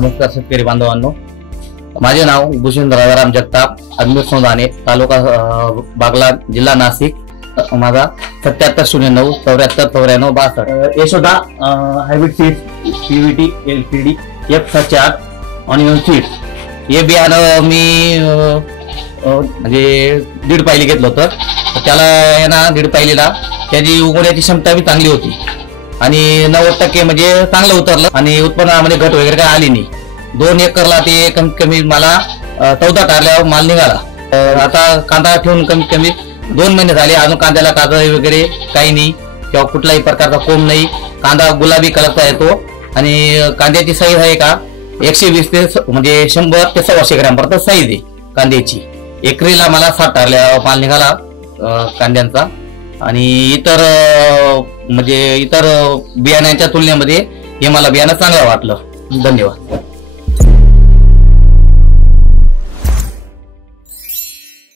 नमस्कार शेतकरी बांधवांनो, माझे नाव भूषण राजाराम जगताप, अजमेर सोंदाणे, तालुका बागला, जिल्हा नाशिक. माझा 7709 74 94 62. Yashoda hybrid seeds PVT LCD F7 onion seeds हे बियाणं मी म्हणजे 1.5 पायली घेतलं होतं. त्याला आहे ना 1.5 पायलीला त्याची उगवण्याची क्षमता बी चांगली होती आणि 90% म्हणजे चांगलं उतरलं आणि उत्पन्नामध्ये घट वगैरे काय आली नाही. 2 एकरला ते कमीत कमी मला 14 टारल्यावर माल निघाला. आता कांदा ठेवून कमीत कमी 2 महिने झाले, अजून कांद्याला काजळ वगैरे काही नाही किंवा कुठलाही प्रकारचा कोंब नाही. कांदा गुलाबी कलरचा येतो आणि कांद्याची साईज आहे का 120 ते म्हणजे 100 ते 125 ग्रॅमपर्यंत साईज आहे कांद्याची. एकरीला मला 60 टारल्या माल निघाला कांद्यांचा. आणि इतर म्हणजे इतर बियाण्यांच्या तुलनेमध्ये हे मला बियाणं चांगलं वाटलं. धन्यवाद.